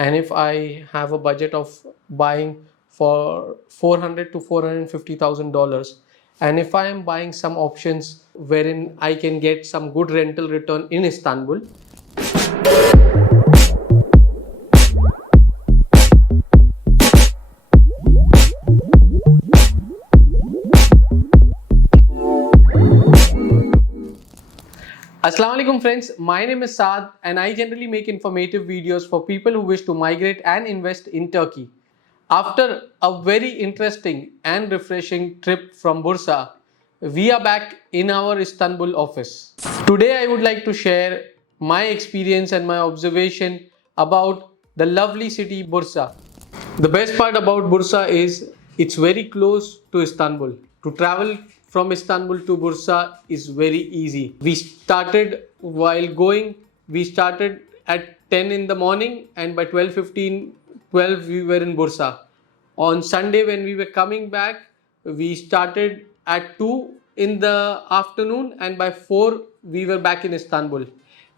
and if I have a budget of buying for 400 to $450,000, and if I am buying some options wherein I can get some good rental return in Istanbul. Assalamu alaikum friends, my name is Saad and I generally make informative videos for people who wish to migrate and invest in Turkey. After a very interesting and refreshing trip from Bursa, we are back in our Istanbul office. Today I would like to share my experience and my observation about the lovely city Bursa. The best part about Bursa is it's very close to Istanbul. To travel from Istanbul to Bursa is very easy. We started at 10 in the morning, and by 12:15, 12 we were in Bursa. On Sunday when we were coming back, we started at 2 in the afternoon, and by 4 we were back in Istanbul.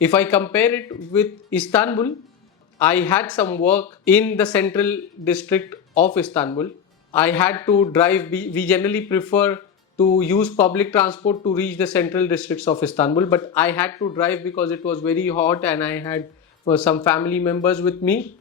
If I compare it with Istanbul, I had some work in the central district of Istanbul. I had to drive. We generally prefer to use public transport to reach the central districts of Istanbul, but I had to drive because it was very hot and I had some family members with me.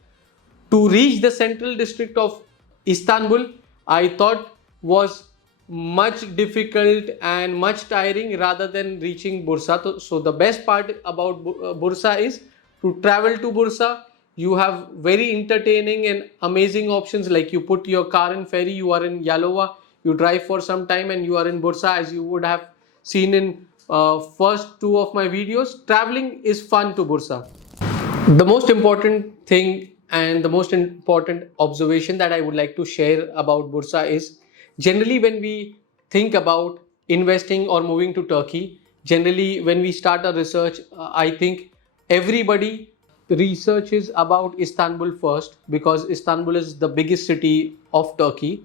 To reach the central district of Istanbul, I thought was much difficult and much tiring rather than reaching Bursa. So the best part about Bursa is to travel to Bursa. You have very entertaining and amazing options, like you put your car in ferry, you are in Yalova, you drive for some time and you are in Bursa, as you would have seen in first two of my videos. Traveling is fun to Bursa. The most important thing and the most important observation that I would like to share about Bursa is, generally when we think about investing or moving to Turkey, generally when we start a research, I think everybody researches about Istanbul first, because Istanbul is the biggest city of Turkey.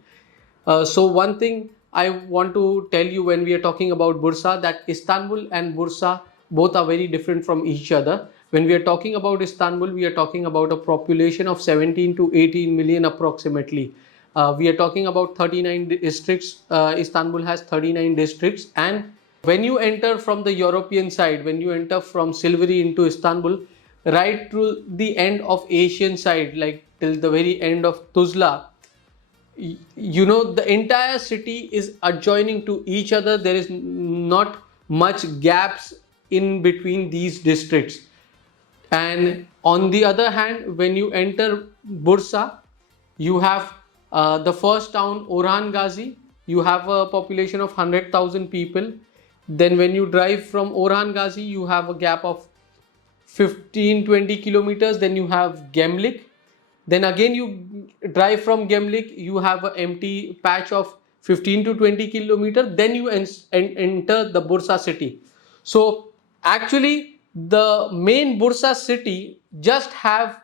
So one thing I want to tell you when we are talking about Bursa, that Istanbul and Bursa both are very different from each other. When we are talking about Istanbul, we are talking about a population of 17 to 18 million approximately. We are talking about 39 districts. Istanbul has 39 districts, and when you enter from the European side, when you enter from Silivri into Istanbul, right to the end of Asian side, like till the very end of Tuzla, the entire city is adjoining to each other. There is not much gaps in between these districts. And on the other hand, when you enter Bursa, you have the first town, Orhan Gazi. You have a population of 100,000 people. Then when you drive from Orhan Gazi, you have a gap of 15-20 kilometers. Then you have Gemlik. Then again you drive from Gemlik, you have an empty patch of 15 to 20 kilometers. Then you enter the Bursa city. So actually the main Bursa city just have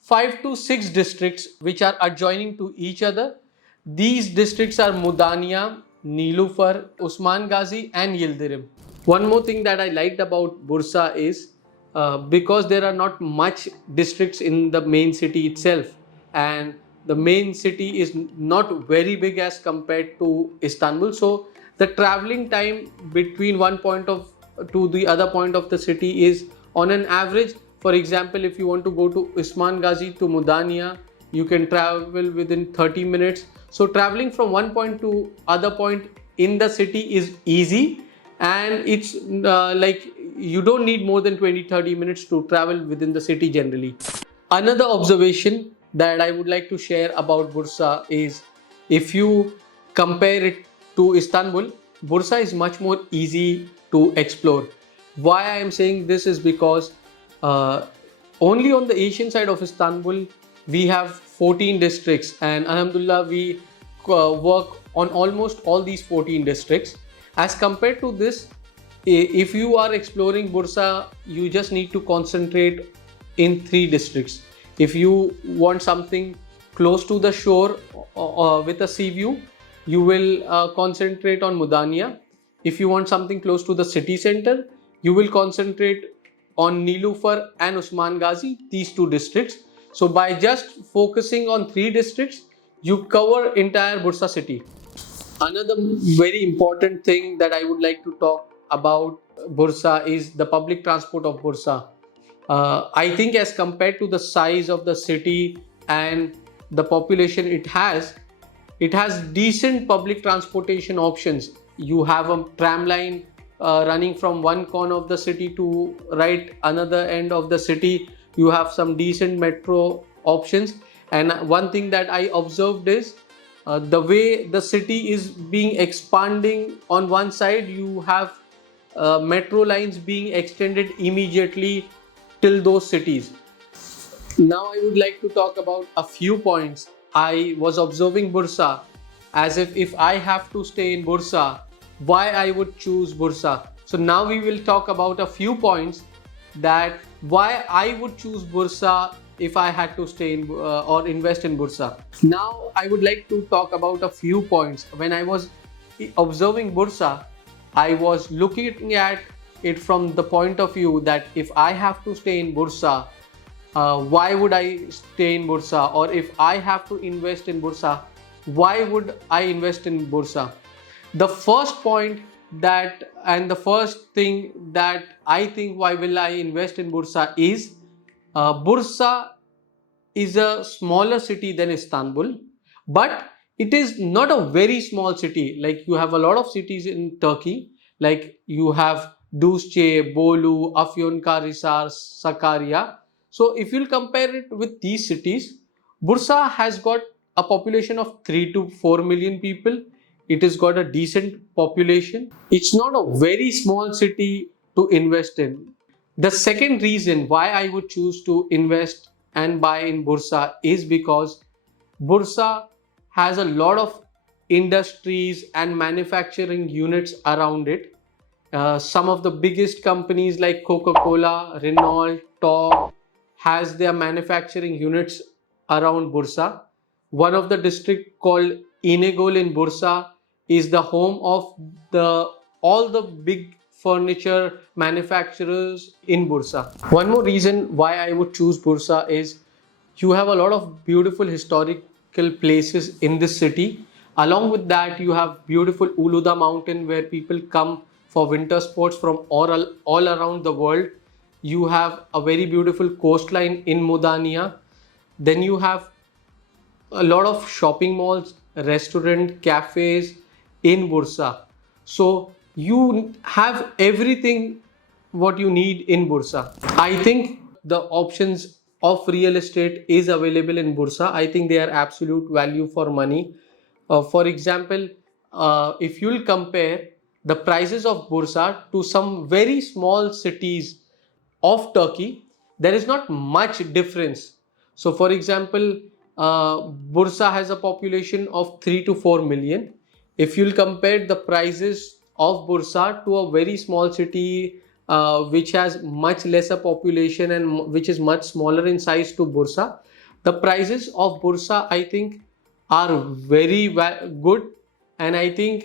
5 to 6 districts which are adjoining to each other. These districts are Mudanya, Nilufar, Usman Gazi and Yildirim. One more thing that I liked about Bursa is because there are not much districts in the main city itself, and the main city is not very big as compared to Istanbul. So the traveling time between one point of to the other point of the city is on an average. For example, if you want to go to Usman Gazi to Mudanya, you can travel within 30 minutes. So traveling from one point to other point in the city is easy, and it's like you don't need more than 20-30 minutes to travel within the city generally. Another observation that I would like to share about Bursa is, if you compare it to Istanbul, Bursa is much more easy to explore. Why I am saying this is because only on the Asian side of Istanbul we have 14 districts, and Alhamdulillah we work on almost all these 14 districts. As compared to this, if you are exploring Bursa, you just need to concentrate in 3 districts. If you want something close to the shore with a sea view, you will concentrate on Mudanya. If you want something close to the city center, you will concentrate on Nilufar and Usman Gazi, these 2 districts. So by just focusing on 3 districts, you cover entire Bursa city. Another very important thing that I would like to talk about Bursa is the public transport of Bursa. I think as compared to the size of the city and the population it has decent public transportation options. You have a tram line running from one corner of the city to right another end of the city. You have some decent metro options. And one thing that I observed is the way the city is being expanding. On one side you have metro lines being extended immediately till those cities. Now I would like to talk about a few points. I was observing Bursa as if I have to stay in Bursa, why I would choose Bursa. So now we will talk about a few points that why I would choose Bursa if I had to stay in or invest in Bursa. Now I would like to talk about a few points. When I was observing Bursa, I was looking at it from the point of view that if I have to stay in Bursa, why would I stay in Bursa? Or if I have to invest in Bursa, why would I invest in Bursa? The first point that and the first thing that I think why will I invest in Bursa is Bursa is a smaller city than Istanbul, but it is not a very small city. Like you have a lot of cities in Turkey, like you have Dusce, Bolu, Afyonkarahisar, Sakarya. So if you'll compare it with these cities, Bursa has got a population of 3 to 4 million people. It has got a decent population. It's not a very small city to invest in. The second reason why I would choose to invest and buy in Bursa is because Bursa has a lot of industries and manufacturing units around it. Some of the biggest companies like Coca-Cola, Renault, Top has their manufacturing units around Bursa. One of the district called Inegol in Bursa is the home of the all the big furniture manufacturers in Bursa. One more reason why I would choose Bursa is you have a lot of beautiful historical places in this city. Along with that, you have beautiful Uluda mountain where people come for winter sports from all around the world. You have a very beautiful coastline in Mudania. Then you have a lot of shopping malls, restaurant, cafes in Bursa. So you have everything what you need in Bursa. I think the options of real estate is available in Bursa. I think they are absolute value for money. For example, if you'll compare the prices of Bursa to some very small cities of Turkey, there is not much difference. So, for example, Bursa has a population of 3 to 4 million. If you'll compare the prices of Bursa to a very small city which has much lesser population and which is much smaller in size to Bursa, the prices of Bursa I think are very good, and I think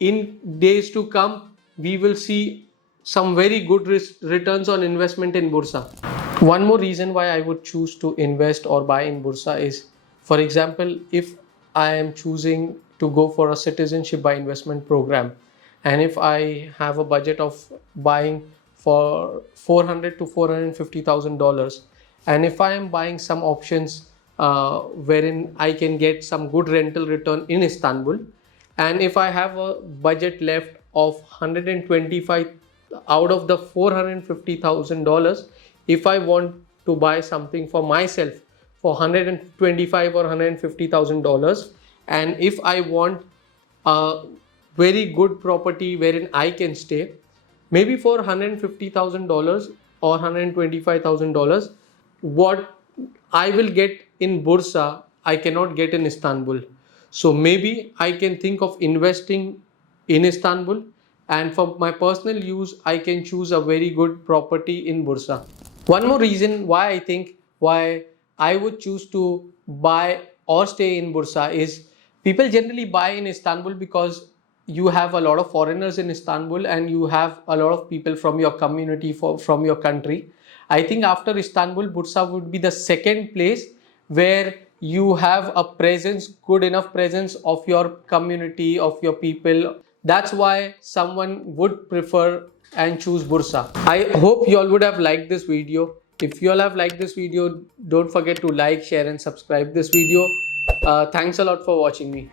in days to come we will see some very good returns on investment in Bursa. One more reason why I would choose to invest or buy in Bursa is, for example, if I am choosing to go for a citizenship by investment program, and if I have a budget of buying for 400 to $450,000, and if I am buying some options wherein I can get some good rental return in Istanbul, and if I have a budget left of 125 out of the $450,000, if I want to buy something for myself for 125 or $150,000, and if I want a very good property wherein I can stay, maybe for $150,000 or $125,000, what I will get in Bursa, I cannot get in Istanbul. So maybe I can think of investing in Istanbul, and for my personal use, I can choose a very good property in Bursa. One more reason why I think why I would choose to buy or stay in Bursa is people generally buy in Istanbul because you have a lot of foreigners in Istanbul and you have a lot of people from your community from your country. I think after Istanbul, Bursa would be the second place where you have a presence, good enough presence of your community, of your people. That's why someone would prefer and choose Bursa. I hope you all would have liked this video. If you all have liked this video, don't forget to like, share and subscribe this video. Thanks a lot for watching me.